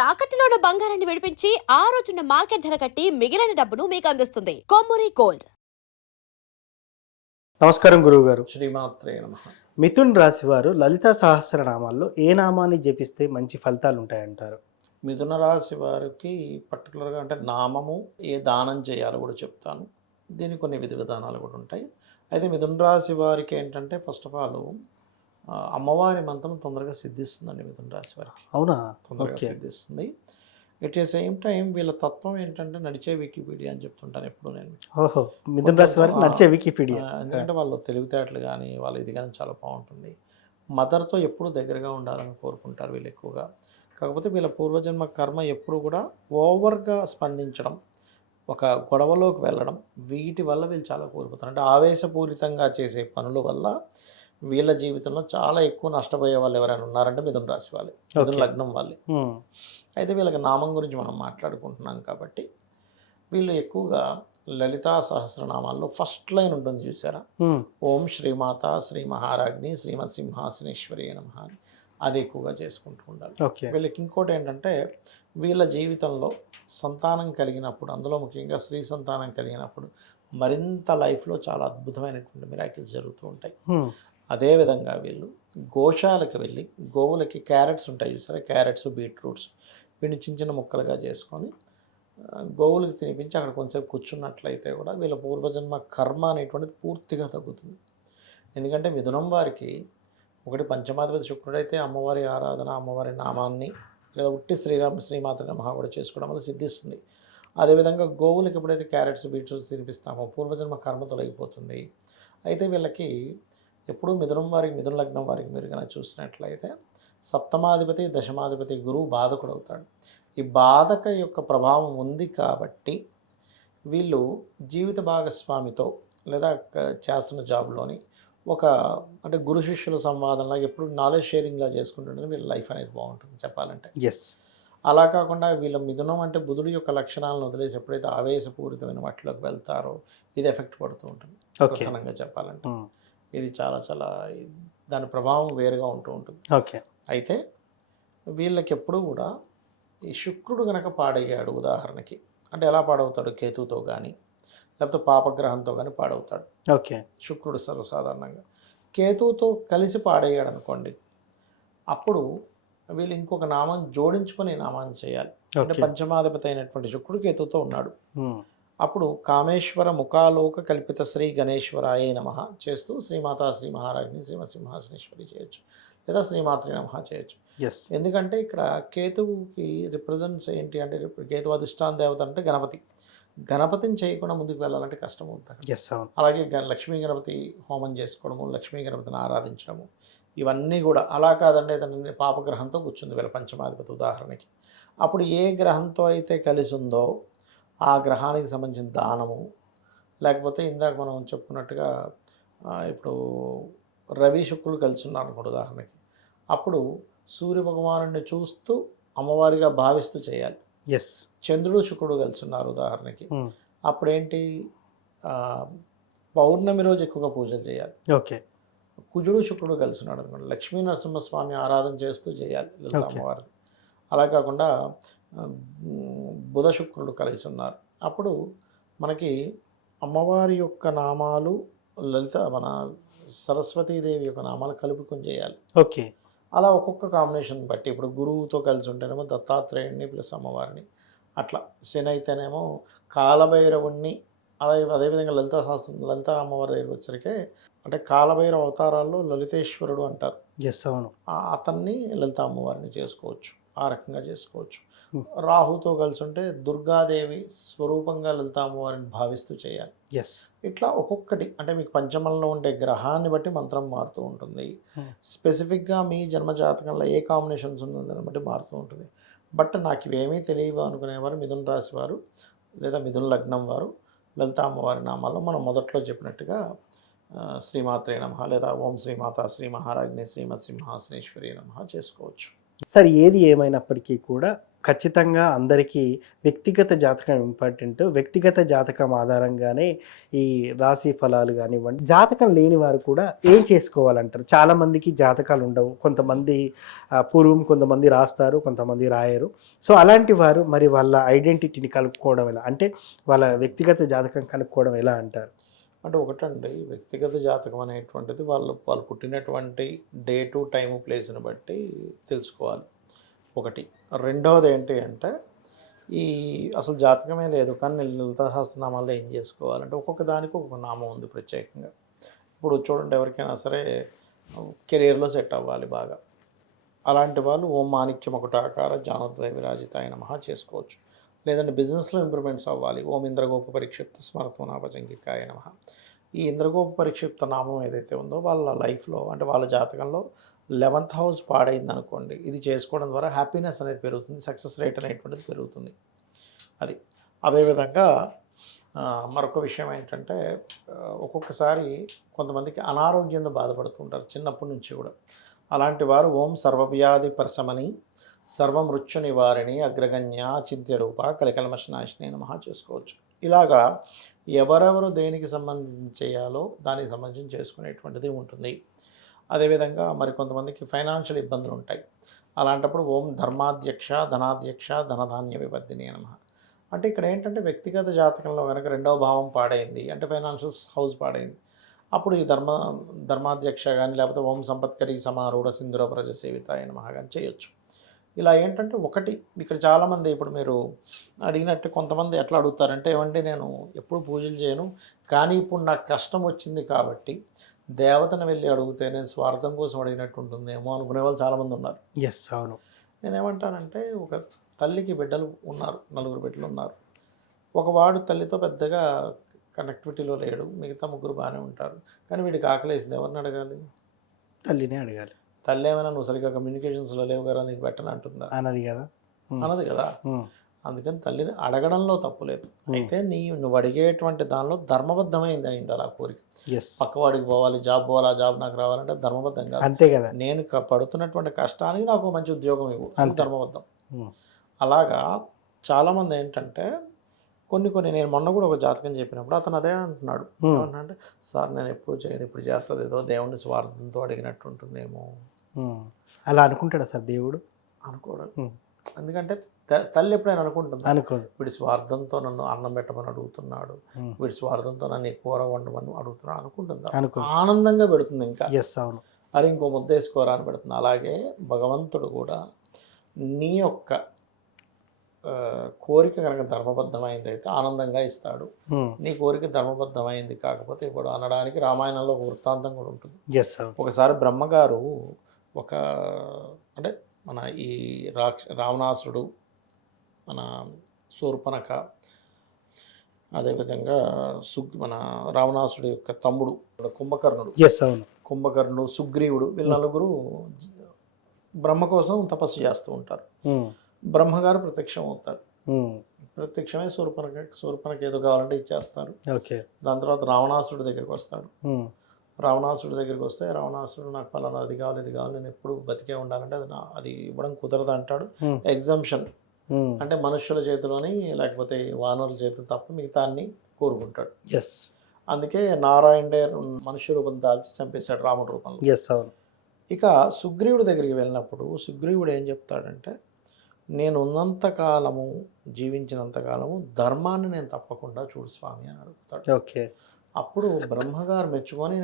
తాకట్టులో ఉన్న బంగారాన్ని విడిపించి ఆ రోజున్న మార్కెట్ ధర కట్టి మిగిలిన డబ్బును మీకు అందిస్తుంది కొమ్మూరి గోల్డ్. నమస్కారం గురువుగారు. శ్రీమాత్రే నమః. మిథున్ రాశి వారు లలితా సహస్రనామాల్లో ఏ నామాన్ని జపిస్తే మంచి ఫలితాలు ఉంటాయంటారు? మిథున రాశి వారికి పర్టికులర్గా అంటే నామము ఏ దానం చేయాలో కూడా చెప్తాను. దీనికి కొన్ని విధి విధానాలు కూడా ఉంటాయి. అయితే మిథున రాశి వారికి ఏంటంటే ఫస్ట్ ఆఫ్ ఆల్ అమ్మవారి మంత్రం తొందరగా సిద్ధిస్తుందండి మిథున రాశి వారికి. అవునా? తొందరగా సిద్ధిస్తుంది. ఎట్ ఏ సేమ్ టైం వీళ్ళ తత్వం ఏంటంటే నడిచే వికీపీడియా అని చెప్తుంటాను ఎప్పుడు నేను. ఓహో, మిథున రాశి వారికి నడిచే వికీపీడియా. ఎందుకంటే వాళ్ళు తెలివితేటలు కానీ వాళ్ళ ఇది కానీ చాలా బాగుంటుంది. మదర్తో ఎప్పుడు దగ్గరగా ఉండాలని కోరుకుంటారు వీళ్ళు ఎక్కువగా. కాకపోతే వీళ్ళ పూర్వజన్మ కర్మ ఎప్పుడు కూడా ఓవర్గా స్పందించడం, ఒక గొడవలోకి వెళ్ళడం, వీటి వల్ల వీళ్ళు చాలా కోల్పోతారు. అంటే ఆవేశపూరితంగా చేసే పనుల వల్ల వీళ్ళ జీవితంలో చాలా ఎక్కువ నష్టపోయే వాళ్ళు ఎవరైనా ఉన్నారంటే మిథున రాశి వాళ్ళే, మిథున లగ్నం వాళ్ళే. అయితే వీళ్ళకి నామం గురించి మనం మాట్లాడుకుంటున్నాం కాబట్టి వీళ్ళు ఎక్కువగా లలితా సహస్రనామాల్లో ఫస్ట్ లైన్ ఉంటుంది చూసారా, ఓం శ్రీమాత శ్రీ మహారాజ్ని శ్రీమత్ సింహాసనేశ్వరి నమః అని, అది ఎక్కువగా చేసుకుంటూ ఉండాలి. వీళ్ళకి ఇంకోటి ఏంటంటే వీళ్ళ జీవితంలో సంతానం కలిగినప్పుడు, అందులో ముఖ్యంగా స్త్రీ సంతానం కలిగినప్పుడు మరింత లైఫ్లో చాలా అద్భుతమైనటువంటి మిరాకిల్స్ జరుగుతూ ఉంటాయి. అదేవిధంగా వీళ్ళు గోశాలకు వెళ్ళి గోవులకి క్యారెట్స్ ఉంటాయి చూసారా, క్యారెట్స్ బీట్రూట్స్ వీటిని చిన్న చిన్న ముక్కలుగా చేసుకొని గోవులకు తినిపించి అక్కడ కొంచెంసేపు కూర్చున్నట్లయితే కూడా వీళ్ళ పూర్వజన్మ కర్మ అనేటువంటిది పూర్తిగా తగ్గుతుంది. ఎందుకంటే మిథునం వారికి ఒకటి పంచమాధిపతి శుక్రుడైతే అమ్మవారి ఆరాధన, అమ్మవారి నామాన్ని లేదా ఉట్టి శ్రీమాత నమః కూడా చేసుకోవడం వల్ల సిద్ధిస్తుంది. అదేవిధంగా గోవులకు ఎప్పుడైతే క్యారెట్స్ బీట్రూట్స్ తినిపిస్తామో పూర్వజన్మ కర్మ తొలగిపోతుంది. అయితే వీళ్ళకి ఎప్పుడు మిథునం వారికి, మిథున లగ్నం వారికి మీరు కనుక చూసినట్లయితే సప్తమాధిపతి దశమాధిపతి గురువు బాధకుడు అవుతాడు. ఈ బాధక యొక్క ప్రభావం ఉంది కాబట్టి వీళ్ళు జీవిత భాగస్వామితో లేదా చేస్తున్న జాబ్లోని ఒక అంటే గురు శిష్యుల సంవాదంలా ఎప్పుడు నాలెడ్జ్ షేరింగ్లా చేసుకుంటుంటే వీళ్ళ లైఫ్ అనేది బాగుంటుంది చెప్పాలంటే. అలా కాకుండా వీళ్ళ మిథునం అంటే బుధుడి యొక్క లక్షణాలను వదిలేసి ఎప్పుడైతే ఆవేశపూరితమైన వాటిలోకి వెళ్తారో ఇది ఎఫెక్ట్ పడుతూ ఉంటుంది. ప్రధానంగా చెప్పాలంటే ఇది చాలా చాలా దాని ప్రభావం వేరుగా ఉంటూ ఉంటుంది. అయితే వీళ్ళకి ఎప్పుడూ కూడా ఈ శుక్రుడు కనుక పాడయ్యాడు ఉదాహరణకి, అంటే ఎలా పాడవుతాడు, కేతుతో కానీ లేకపోతే పాపగ్రహంతో కానీ పాడవుతాడు. శుక్రుడు సర్వసాధారణంగా కేతువుతో కలిసి పాడయ్యాడు అనుకోండి, అప్పుడు వీళ్ళు ఇంకొక నామం జోడించుకొని నామాన్ని చేయాలి. అంటే పంచమాధిపతి అయినటువంటి శుక్రుడు కేతువుతో ఉన్నాడు, అప్పుడు కామేశ్వర ముఖాలోక కల్పిత శ్రీ గణేశ్వరాయ నమః చేస్తూ శ్రీమాతా శ్రీ మహారాజ్ని శ్రీమత్ సింహాసనేశ్వరి చేయొచ్చు, లేదా శ్రీమాత్రి నమః చేయొచ్చు. ఎందుకంటే ఇక్కడ కేతువుకి రిప్రజెంట్స్ ఏంటి అంటే, కేతు అధిష్టాన దేవత అంటే గణపతి. గణపతిని చేయకుండా ముందుకు వెళ్ళాలంటే కష్టం అవుతుంది. అలాగే లక్ష్మీ గణపతి హోమం చేసుకోవడము, లక్ష్మీ గణపతిని ఆరాధించడము, ఇవన్నీ కూడా అలా కాదండి. ఏదైనా పాపగ్రహంతో కూర్చుంది వీళ్ళ పంచమాధిపతి ఉదాహరణకి, అప్పుడు ఏ గ్రహంతో అయితే కలిసి ఉందో ఆ గ్రహానికి సంబంధించిన దానము, లేకపోతే ఇందాక మనం చెప్పుకున్నట్టుగా ఇప్పుడు రవి శుక్రులు కలిసి ఉన్నారు అనుకోండి ఉదాహరణకి, అప్పుడు సూర్య భగవానుడిని చూస్తూ అమ్మవారిగా భావిస్తూ చేయాలి. చంద్రుడు శుక్రుడు కలిసి ఉన్నారు ఉదాహరణకి, అప్పుడేంటి పౌర్ణమి రోజు ఎక్కువగా పూజలు చేయాలి. కుజుడు శుక్రుడు కలిసి ఉన్నాడు అనుకోండి, లక్ష్మీ నరసింహస్వామి ఆరాధన చేస్తూ చేయాలి లలిత అమ్మవారిని. అలా కాకుండా బుధ శుక్రుడు కలిసి ఉన్నారు, అప్పుడు మనకి అమ్మవారి యొక్క నామాలు లలిత మన సరస్వతీదేవి యొక్క నామాలు కలుపుకొని చేయాలి. అలా ఒక్కొక్క కాంబినేషన్ బట్టి, ఇప్పుడు గురువుతో కలిసి ఉంటేనేమో దత్తాత్రేయుడిని ప్లస్ అమ్మవారిని, అట్లా శని అయితేనేమో కాలభైరవుణ్ణి, అదేవిధంగా లలిత అమ్మవారి దగ్గరికి వచ్చరికి అంటే కాలభైరవ అవతారాల్లో లలితేశ్వరుడు అంటారు, అతన్ని లలిత అమ్మవారిని చేసుకోవచ్చు, ఆ రకంగా చేసుకోవచ్చు. రాహుతో కలిసి ఉంటే దుర్గాదేవి స్వరూపంగా లలిత అమ్మవారిని భావిస్తూ చేయాలి. ఇట్లా ఒక్కొక్కటి అంటే మీకు పంచమంలో ఉండే గ్రహాన్ని బట్టి మంత్రం మారుతూ ఉంటుంది. స్పెసిఫిక్గా మీ జన్మజాతకంలో ఏ కాంబినేషన్స్ ఉన్నదాన్ని బట్టి మారుతూ ఉంటుంది. బట్ నాకు ఇవేమీ తెలియవు అనుకునేవారు మిథున రాశి వారు లేదా మిథున లగ్నం వారు లలిత అమ్మవారి నామాల్లో మనం మొదట్లో చెప్పినట్టుగా శ్రీమాత్రే నమః లేదా ఓం శ్రీమాత శ్రీ మహారాజ్ని శ్రీమత్ సింహాసనేశ్వరి నమః చేసుకోవచ్చు. సార్ ఏది ఏమైనప్పటికీ కూడా ఖచ్చితంగా అందరికీ వ్యక్తిగత జాతకం ఇంపార్టెంట్. వ్యక్తిగత జాతకం ఆధారంగానే ఈ రాశి ఫలాలు గానివ్వండి, జాతకం లేని వారు కూడా ఏం చేసుకోవాలంటారు? చాలామందికి జాతకాలు ఉండవు. కొంతమంది పూర్వం కొంతమంది రాస్తారు, కొంతమంది రాయరు. సో, అలాంటి వారు మరి వాళ్ళ ఐడెంటిటీని కలుపుకోవడం ఎలా? అంటే వాళ్ళ వ్యక్తిగత జాతకం కనుక్కోవడం ఎలా అంటారు? అంటే ఒకటండి, వ్యక్తిగత జాతకం అనేటువంటిది వాళ్ళు వాళ్ళు పుట్టినటువంటి డేటు, టైము, ప్లేస్‌ని బట్టి తెలుసుకోవాలి. ఒకటి. రెండవది ఏంటి అంటే, ఈ అసలు జాతకమే లేదు కానీ లలితా సహస్రనామాల్లో ఏం చేసుకోవాలంటే, ఒక్కొక్క దానికి ఒక్కొక్క నామం ఉంది ప్రత్యేకంగా. ఇప్పుడు చూడండి, ఎవరికైనా సరే కెరియర్‌లో సెట్ అవ్వాలి బాగా. అలాంటి వాళ్ళు ఓం మాణిక్యం ఒకటాకార జానోద్వయ విరాజితాయ నమః చేసుకోవచ్చు. లేదంటే బిజినెస్లో ఇంప్రూవ్మెంట్స్ అవ్వాలి, ఓం ఇంద్రగోప పరిక్షిప్త స్మరత్వనాభజంగికాయ నమః. ఈ ఇంద్రగోప పరిక్షిప్త నామం ఏదైతే ఉందో వాళ్ళ లైఫ్లో, అంటే వాళ్ళ జాతకంలో 11th హౌస్ పాడైంది అనుకోండి, ఇది చేసుకోవడం ద్వారా హ్యాపీనెస్ అనేది పెరుగుతుంది, సక్సెస్ రేట్ అనేటువంటిది పెరుగుతుంది. అది అదేవిధంగా మరొక విషయం ఏంటంటే, ఒక్కొక్కసారి కొంతమందికి అనారోగ్యంతో బాధపడుతుంటారు చిన్నప్పటి నుంచి కూడా. అలాంటి వారు ఓం సర్వవ్యాధి పరశమని సర్వమృత్యు నివారిణి అగ్రగణ్య చింత్య రూప కలికల్మషనాశిని నమః చేసుకోవచ్చు. ఇలాగా ఎవరెవరు దేనికి సంబంధించి చేయాలో దానికి సంబంధించి చేసుకునేటువంటిది ఉంటుంది. అదేవిధంగా మరి కొంతమందికి ఫైనాన్షియల్ ఇబ్బందులు ఉంటాయి. అలాంటప్పుడు ఓం ధర్మాధ్యక్ష ధనాధ్యక్ష ధనధాన్య వివర్ధిని నమః. అంటే ఇక్కడ ఏంటంటే, వ్యక్తిగత జాతకంలో కనుక 2వ భావం పాడైంది అంటే ఫైనాన్షియల్ హౌస్ పాడైంది, అప్పుడు ఈ ధర్మాధ్యక్ష కానీ లేకపోతే ఓం సంపత్కరి సమారూఢ సింధుర ప్రజ సేవితాయ నమః కానీ చేయొచ్చు. ఇలా ఏంటంటే, ఒకటి ఇక్కడ చాలామంది ఇప్పుడు మీరు అడిగినట్టు కొంతమంది ఎట్లా అడుగుతారంటే, ఏమంటే నేను ఎప్పుడు పూజలు చేయను కానీ ఇప్పుడు నాకు కష్టం వచ్చింది కాబట్టి దేవతను వెళ్ళి అడిగితే నేను స్వార్థం కోసం అడిగినట్టు ఉంటుందేమో అనుకునే వాళ్ళు చాలామంది ఉన్నారు. ఎస్, అవును. నేనేమంటానంటే, ఒక తల్లికి బిడ్డలు ఉన్నారు, 4 బిడ్డలు ఉన్నారు. ఒక వాడు తల్లితో పెద్దగా కనెక్టివిటీలో లేడు, మిగతా 3 బాగానే ఉంటారు. కానీ వీడికి ఆకలేసింది, ఎవరిని అడగాలి? తల్లినే అడగాలి. తల్లి ఏమైనా నువ్వు సరిగ్గా కమ్యూనికేషన్స్లో లేవు కదా నీకు పెట్టను అంటుందా? అన్నది కదా. అన్నది కదా. అందుకని తల్లిని అడగడంలో తప్పు లేదు. అయితే నువ్వు అడిగేటువంటి దానిలో ధర్మబద్ధమైంది అయి ఉండాలి ఆ కోరిక. పక్కవాడికి పోవాలి, జాబ్ పోవాలి, ఆ జాబ్ నాకు రావాలంటే ధర్మబద్ధం కాదు. అంతే కదా. నేను పడుతున్నటువంటి కష్టానికి నాకు మంచి ఉద్యోగం ఇవ్వు, అది ధర్మబద్ధం. అలాగా చాలామంది ఏంటంటే, కొన్ని నేను మొన్న కూడా ఒక జాతకం చెప్పినప్పుడు అతను అదే అంటున్నాడు. ఏమన్నా సార్ నేను ఎప్పుడు చేయను, ఇప్పుడు చేస్తుంది ఏదో దేవుడిని స్వార్థంతో అడిగినట్టు ఉంటుందేమో. అలా అనుకుంటాడా సార్ దేవుడు? అనుకోడు. ఎందుకంటే తల్లి ఎప్పుడైనా అనుకుంటుంది, అనుకోదు. వీడి స్వార్థంతో నన్ను అన్నం పెట్టమని అడుగుతున్నాడు, వీడి స్వార్థంతో నన్ను ఈ కూర వండమని అడుగుతున్నాడు అనుకుంటుందా? ఆనందంగా పెడుతుంది. ఇంకా అవును, అరే ఇంకో ముద్ద వేసుకోరా అని పెడుతుంది. అలాగే భగవంతుడు కూడా నీ యొక్క కోరిక కనుక ధర్మబద్ధమైంది అయితే ఆనందంగా ఇస్తాడు. నీ కోరిక ధర్మబద్ధమైంది కాకపోతే ఇప్పుడు అనడానికి రామాయణంలో ఒక వృత్తాంతం కూడా ఉంటుంది. ఒకసారి బ్రహ్మగారు అంటే మన ఈ రావణాసురుడు, మన శూర్పణఖ, అదేవిధంగా మన రావణాసురుడు యొక్క తమ్ముడు కుంభకర్ణుడు, కుంభకర్ణుడు, సుగ్రీవుడు, వీళ్ళ 4 బ్రహ్మ కోసం తపస్సు చేస్తూ ఉంటారు. బ్రహ్మగారు ప్రత్యక్షం అవుతారు. ప్రత్యక్షమే శూర్పణఖ ఏదో కావాలంటే ఇచ్చేస్తారు. దాని తర్వాత రావణాసురుడి దగ్గరికి వస్తాడు. రావణాసురుడి దగ్గరికి వస్తే రావణాసురుడు నాకు పలానా అది కావాలి, ఇది కావాలి, నేను ఎప్పుడు బతికే ఉండాలంటే అది ఇవ్వడం కుదరదు అంటాడు. ఎగ్జంప్షన్ అంటే మనుష్యుల చేతిలోని లేకపోతే వానరుల చేతులు తప్ప మిగతా అన్ని కోరుకుంటాడు. అందుకే నారాయణుడే మనుష్య రూపం దాల్చి చంపేశాడు రాముడి రూపంలో. ఇక సుగ్రీవుడి దగ్గరికి వెళ్ళినప్పుడు సుగ్రీవుడు ఏం చెప్తాడంటే, నేను ఉన్నంతకాలము, జీవించినంతకాలము ధర్మాన్ని నేను తప్పకుండా చూడు స్వామి అని అడుగుతాడు. అప్పుడు బ్రహ్మగారు మెచ్చుకొని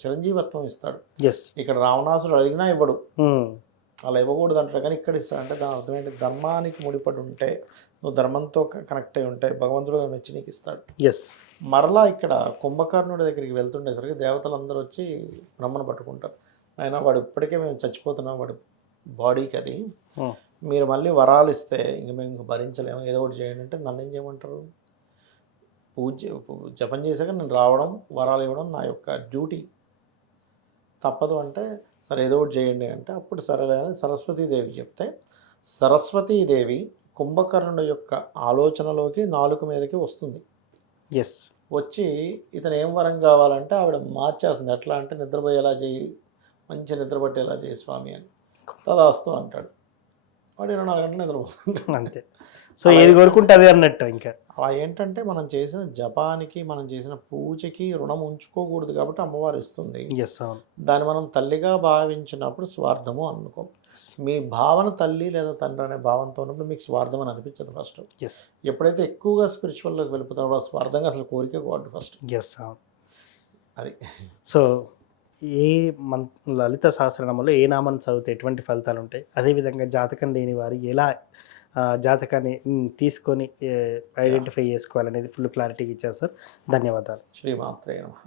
చిరంజీవత్వం ఇస్తాడు. ఇక్కడ రావణాసుడు అడిగినా ఇవ్వడు, అలా ఇవ్వకూడదు అంటాడు, కానీ ఇక్కడ ఇస్తాడంటే దాని అర్థం ఏంటి? ధర్మానికి ముడిపడి ఉంటే, నువ్వు ధర్మంతో కనెక్ట్ అయి ఉంటే భగవంతుడు మెచ్చి నీకు ఇస్తాడు. మరలా ఇక్కడ కుంభకర్ణుడి దగ్గరికి వెళ్తుండేసరికి దేవతలందరూ వచ్చి బ్రహ్మను పట్టుకుంటారు. అయినా వాడు ఇప్పటికే మేము చచ్చిపోతున్నాం, వాడి బాడీకి అది, మీరు మళ్ళీ వరాలు ఇస్తే ఇంక మేము భరించలేము, ఏదో ఒకటి చేయండి అంటే నన్ను ఏం చేయమంటారు? జపం చేశాక నేను రావడం, వరాలు ఇవ్వడం నా యొక్క డ్యూటీ, తప్పదు అంటే సరే ఏదో ఒకటి చేయండి అంటే అప్పుడు సరేలే అని సరస్వతీదేవి చెప్తే, సరస్వతీదేవి కుంభకర్ణుడు యొక్క ఆలోచనలోకి నాలుక మీదకి వస్తుంది. వచ్చి ఇతను ఏం వరం కావాలంటే ఆవిడ మార్చేస్తుంది. ఎట్లా అంటే, నిద్రపోయేలా చేయి, మంచి నిద్రపట్టేలా చేయి స్వామి అని. తదాస్తు అంటాడు. వాడు 24 గంటలు నిద్రపోతుంటాడు. అంతే. సో ఏది కోరుకుంటే అదే అన్నట్టు ఇంకా. అలా ఏంటంటే మనం చేసిన జపానికి, మనం చేసిన పూజకి రుణం ఉంచుకోకూడదు కాబట్టి అమ్మవారు ఇస్తుంది. ఎస్, అవును. దాన్ని మనం తల్లిగా భావించినప్పుడు స్వార్థము అనుకో. మీ భావన తల్లి లేదా తండ్రి అనే భావంతో ఉన్నప్పుడు మీకు స్వార్థం అని అనిపించదు ఫస్ట్. ఎస్, ఎప్పుడైతే ఎక్కువగా స్పిరిచువల్లోకి వెళ్ళిపోతాడో స్వార్థంగా అసలు కోరిక కోవద్దు ఫస్ట్. ఎస్, అవును. అది. సో ఏ లలిత సహస్రనామంలో ఏ నామాన్ని చదివితే ఎటువంటి ఫలితాలు ఉంటాయి, అదేవిధంగా జాతకం లేని వారు ఎలా జాతకాన్ని తీసుకొని ఐడెంటిఫై చేసుకోవాలనేది ఫుల్ క్లారిటీగా ఇచ్చారు సార్. ధన్యవాదాలు. శ్రీమాత్రే నమః.